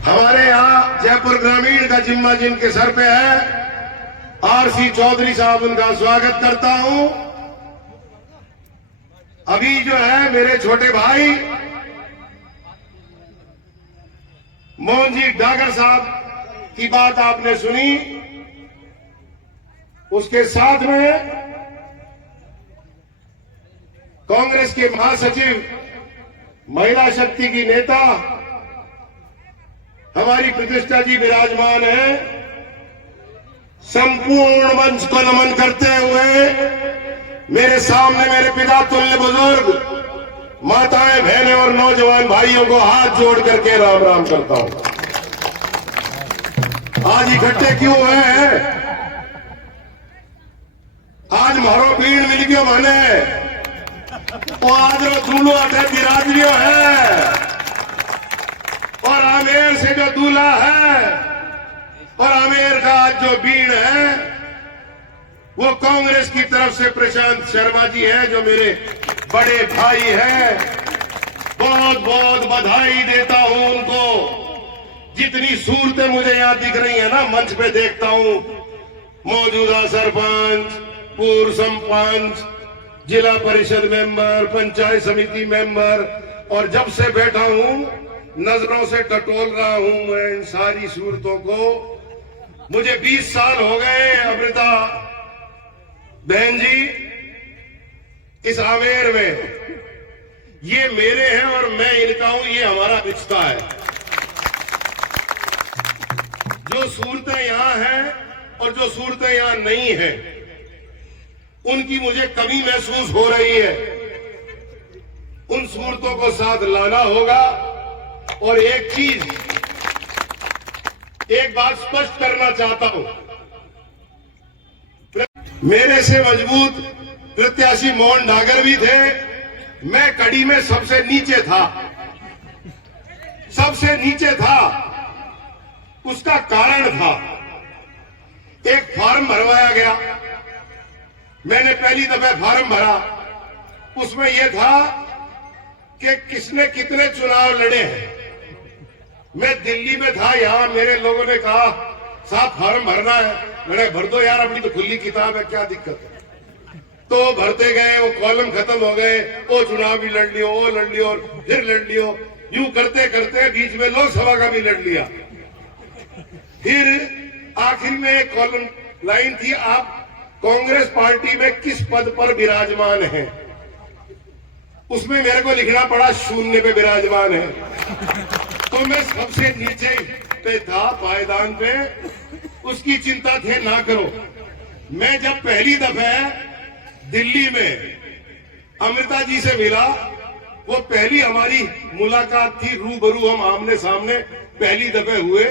हमारे यहाँ जयपुर ग्रामीण का जिम्मा जिनके सर पे है, आरसी चौधरी साहब, उनका स्वागत करता हूं। अभी जो है मेरे छोटे भाई मोहन जी डागर साहब की बात आपने सुनी, उसके साथ में कांग्रेस के महासचिव, महिला शक्ति की नेता हमारी प्रतिष्ठा जी विराजमान है। संपूर्ण मंच को नमन करते हुए मेरे सामने मेरे पिता तुल्य बुजुर्ग, माताएं, बहनें और नौजवान भाइयों को हाथ जोड़ करके राम राम करता हूं। आज इकट्ठे क्यों हुए हैं? आज मारो भीड़ मिल गयो माने वो आज दूल्हो अठे बिरादरियों है और आमेर से जो दूल्हा है और आमेर का आज जो भीड़ है वो कांग्रेस की तरफ से प्रशांत शर्मा जी है, जो मेरे बड़े भाई हैं। बहुत बहुत बधाई देता हूं उनको। जितनी सूरतें मुझे यहां दिख रही है ना, मंच पे देखता हूं, मौजूदा सरपंच, पूर्व सरपंच, जिला परिषद मेंबर, पंचायत समिति मेंबर, और जब से बैठा हूं नजरों से टटोल रहा हूं मैं इन सारी सूरतों को। मुझे 20 साल हो गए अमृता बहन जी इस आमेर में। ये मेरे हैं और मैं इनका हूं, ये हमारा रिश्ता है। जो सूरतें यहां हैं और जो सूरतें यहां नहीं हैं, उनकी मुझे कमी महसूस हो रही है। उन सूरतों को साथ लाना होगा। और एक बात स्पष्ट करना चाहता हूं, मेरे से मजबूत प्रत्याशी मोहन डागर भी थे। मैं कड़ी में सबसे नीचे था, सबसे नीचे था। उसका कारण था, एक फॉर्म भरवाया गया, मैंने पहली दफा फॉर्म भरा। उसमें यह था कि किसने कितने चुनाव लड़े हैं। मैं दिल्ली में था, यहां मेरे लोगों ने कहा साहब फॉर्म भरना है। मैंने भर दो यार, अपनी तो खुली किताब है, क्या दिक्कत है। तो भरते गए, वो कॉलम खत्म हो गए, वो चुनाव भी लड़ लियो, वो लड़ लियो और फिर लड़ लियो। यूं करते करते बीच में लोकसभा का भी लड़ लिया। फिर आखिर में एक कॉलम लाइन थी, आप कांग्रेस पार्टी में किस पद पर विराजमान हैं। उसमें मेरे को लिखना पड़ा 0 पे विराजमान है। तो मैं सबसे नीचे पे था, पायदान पे। उसकी चिंता थे ना करो। मैं जब पहली दफा दिल्ली में अमृता जी से मिला, वो पहली हमारी मुलाकात थी, रूबरू हम आमने सामने पहली दफे हुए।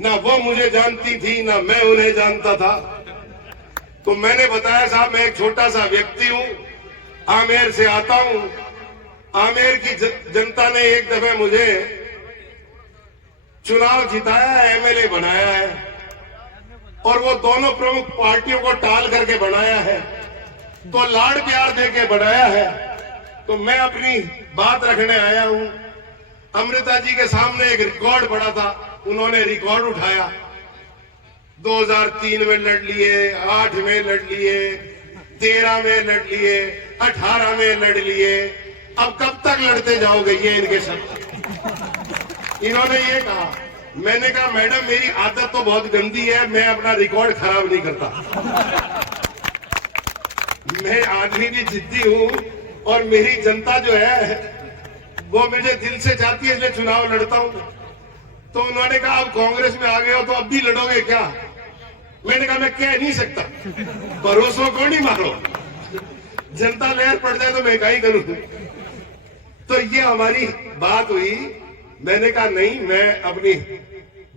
ना वो मुझे जानती थी, ना मैं उन्हें जानता था। तो मैंने बताया साहब मैं एक छोटा सा व्यक्ति हूं, आमेर से आता हूं। आमेर की जनता ने एक दफे मुझे चुनाव जिताया, एमएलए बनाया है, और वो दोनों प्रमुख पार्टियों को टाल करके बनाया है, तो लाड़ प्यार देके बनाया है। तो मैं अपनी बात रखने आया हूं। अमृता जी के सामने एक रिकॉर्ड पड़ा था, उन्होंने रिकॉर्ड उठाया। 2003 में लड़ लिए, 8 में लड़ लिए, 13 में लड़ लिए, 18 में लड़ लिए। अब कब तक लड़ते जाओगे, ये इनके साथ। इन्होंने ये कहा। मैंने कहा मैडम मेरी आदत तो बहुत गंदी है, मैं अपना रिकॉर्ड खराब नहीं करता। मैं आदमी भी जिद्दी हूं और मेरी जनता जो है वो मुझे दिल से चाहती है, इसलिए चुनाव लड़ता हूं। तो उन्होंने कहा अब कांग्रेस में आ गए हो तो अब भी लड़ोगे क्या। मैंने कहा मैं कह नहीं सकता, भरोसों को नहीं मारो, जनता लहर पड़ जाए तो मैं क्या ही करूं। तो ये हमारी बात हुई। मैंने कहा नहीं, मैं अपनी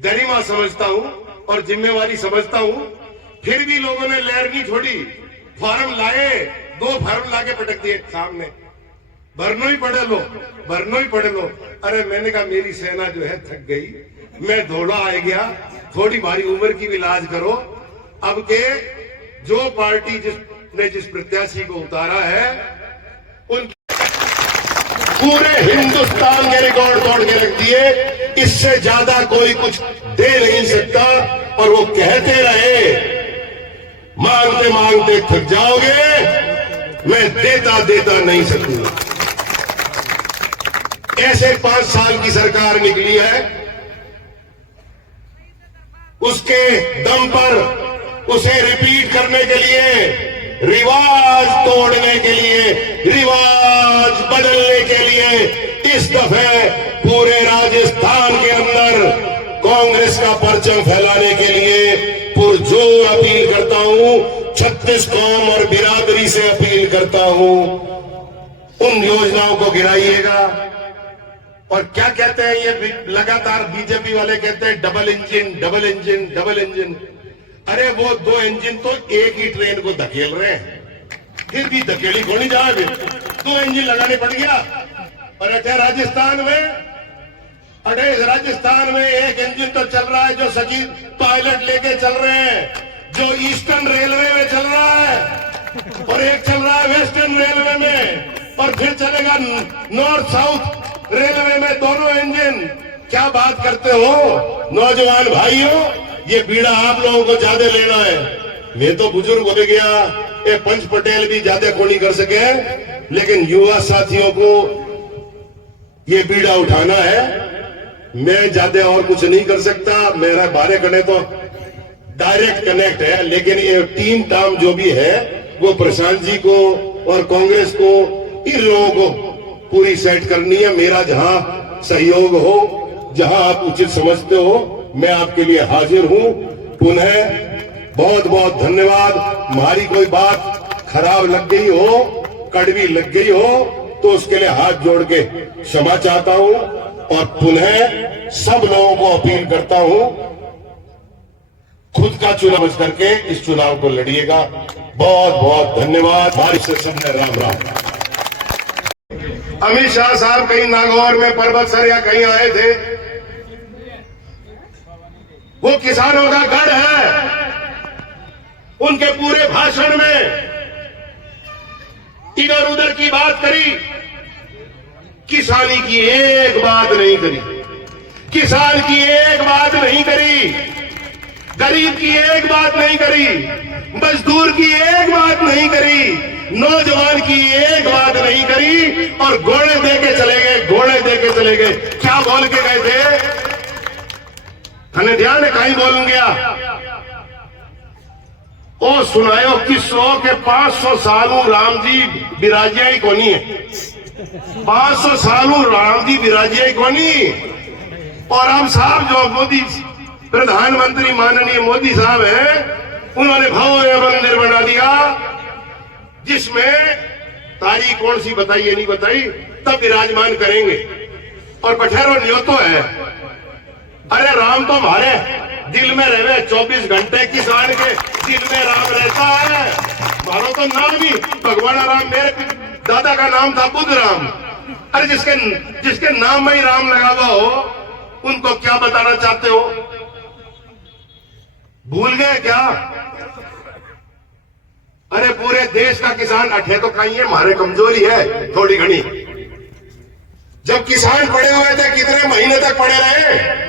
गरिमा समझता हूं और जिम्मेवारी समझता हूं। फिर भी लोगों ने लहर नहीं छोड़ी, फॉर्म लाए, 2 फॉर्म लाके पटक दिए सामने। भरनो ही पड़े लो, भरनो ही पड़े लो। अरे मैंने कहा मेरी सेना जो है थक गई, मैं दौड़ा आ गया, थोड़ी भारी उम्र की भी इलाज करो। अब के जो पार्टी जिस प्रत्याशी को उतारा है उन पूरे हिंदुस्तान के रिकॉर्ड तोड़ के रख दिए। इससे ज्यादा कोई कुछ दे नहीं सकता। और वो कहते रहे, मांगते मांगते थक जाओगे, मैं देता देता नहीं सकूंगा। ऐसे 5 साल की सरकार निकली है। उसके दम पर उसे रिपीट करने के लिए, रिवाज तोड़ने के लिए, रिवाज बदलने के लिए इस दफे पूरे राजस्थान के अंदर कांग्रेस का परचम फैलाने के लिए पुरजोर अपील करता हूं। 36 कौम और बिरादरी से अपील करता हूं, उन योजनाओं को गिराइएगा। और क्या कहते हैं ये लगातार बीजेपी वाले कहते हैं double engine, double engine, double engine. अरे वो 2 इंजन तो एक ही ट्रेन को धकेल रहे हैं, फिर भी धकेली घोड़ी जाए, 2 इंजन लगाने पड़ गया। और अठे राजस्थान में एक इंजन तो चल रहा है जो सचिन पायलट लेके चल रहे हैं, जो ईस्टर्न रेलवे में चल रहा है, और एक चल रहा है वेस्टर्न रेलवे में, और फिर चलेगा नॉर्थ साउथ रेलवे में, दोनों इंजन। क्या बात करते हो नौजवान भाइयों, ये बीड़ा आप लोगों को ज्यादा लेना है। मैं तो बुजुर्ग हो गया, ये पंच पटेल भी ज्यादा को नहीं कर सके, लेकिन युवा साथियों को ये बीड़ा उठाना है। मैं ज्यादा और कुछ नहीं कर सकता, मेरा बारे करने तो डायरेक्ट कनेक्ट है, लेकिन ये टीम टाम जो भी है वो प्रशांत जी को और कांग्रेस को, इन लोगों को पूरी सेट करनी है। मेरा जहां सहयोग हो, जहां आप उचित समझते हो, मैं आपके लिए हाजिर हूं। पुनः बहुत बहुत धन्यवाद। हमारी कोई बात खराब लग गई हो, कड़वी लग गई हो, तो उसके लिए हाथ जोड़ के क्षमा चाहता हूं। और पुनः सब लोगों को अपील करता हूं, खुद का चुनाव करके इस चुनाव को लड़िएगा। बहुत बहुत धन्यवाद। हमारी से सबने राम राम। अमित शाह साहब कहीं नागौर में, पर्वतसर या कहीं आए थे। वो किसानों का गढ़ है। उनके पूरे भाषण में इधर उधर की बात करी, किसानी की एक बात नहीं करी, किसान की एक बात नहीं करी, गरीब की एक बात नहीं करी, मजदूर की एक बात नहीं करी, नौजवान की एक बात नहीं करी, और घोड़े दे के चले गए, घोड़े दे के चले गए। क्या बोल के गए थे? हमें ध्यान है, कहीं बोल गया ओ सुनायो किस्सो के 500 सालों राम जी बिराजिया ही कोनी है, 500 सालों राम जी बिराजिया ही कोनी। और हम साहब जो मोदी प्रधानमंत्री माननीय मोदी साहब हैं, उन्होंने भव्य मंदिर बना दिया, जिसमें तारीख कौन सी बताई ये नहीं बताई, तब विराजमान करेंगे। और बठेरो न्योतो है। अरे राम तो हमारे दिल में रहे 24 घंटे, किसान के दिल में राम रहता है। हमारा तो नाम ही भगवान राम, मेरे दादा का नाम था बुद्ध राम। अरे जिसके नाम में ही राम लगा हुआ हो, उनको क्या बताना चाहते हो? भूल गए क्या? अरे पूरे देश का किसान अठे तो कहीं है, हमारे कमजोरी है थोड़ी घनी। जब किसान पड़े हुए थे, कितने महीने तक पड़े रहे?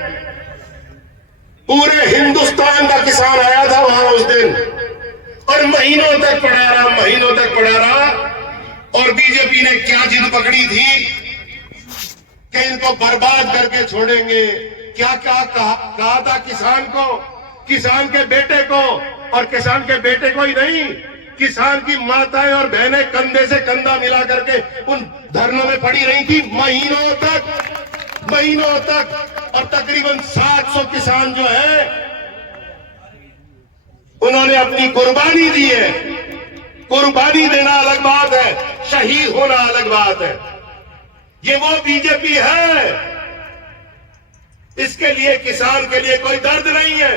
पूरे हिंदुस्तान का किसान आया था वहां उस दिन, और महीनों तक पड़ा रहा, महीनों तक पड़ा रहा। और बीजेपी ने क्या जिद पकड़ी थी कि इनको बर्बाद करके छोड़ेंगे। क्या क्या कहा था किसान को, किसान के बेटे को, और किसान के बेटे को ही नहीं, किसान की माताएं और बहनें कंधे से कंधा मिला करके उन धरनों में पड़ी रही थी महीनों तक, महीनों तक। और तकरीबन 700 किसान जो है, उन्होंने अपनी कुर्बानी दी है। कुर्बानी देना अलग बात है, शहीद होना अलग बात है। ये वो बीजेपी है, इसके लिए किसान के लिए कोई दर्द नहीं है,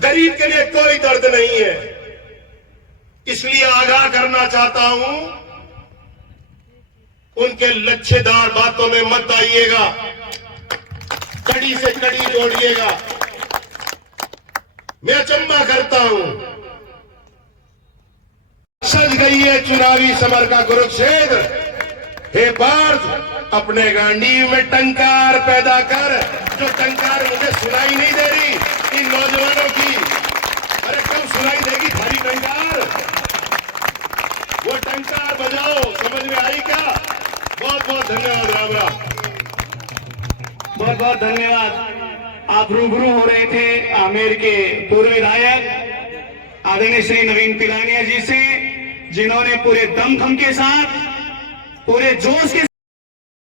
गरीब के लिए कोई दर्द नहीं है। इसलिए आगाह करना चाहता हूं, उनके लच्छेदार बातों में मत आइएगा, कड़ी से कड़ी जोड़िएगा। मैं अचंभा करता हूं, सज गई है चुनावी समर का कुरुक्षेत्र। हे पार्थ, अपने गांडी में टंकार पैदा कर, जो टंकार मुझे सुनाई नहीं दे रही इन नौजवानों की। अरे कब सुनाई देगी थारी टंकार? वो टंकार बजाओ, समझ में आई क्या? बहुत बहुत धन्यवाद। राम राम। बहुत बहुत धन्यवाद। आप रूबरू हो रहे थे आमेर के पूर्व विधायक आदरणीय श्री नवीन पिलानिया जी से, जिन्होंने पूरे दमखम के साथ, पूरे जोश के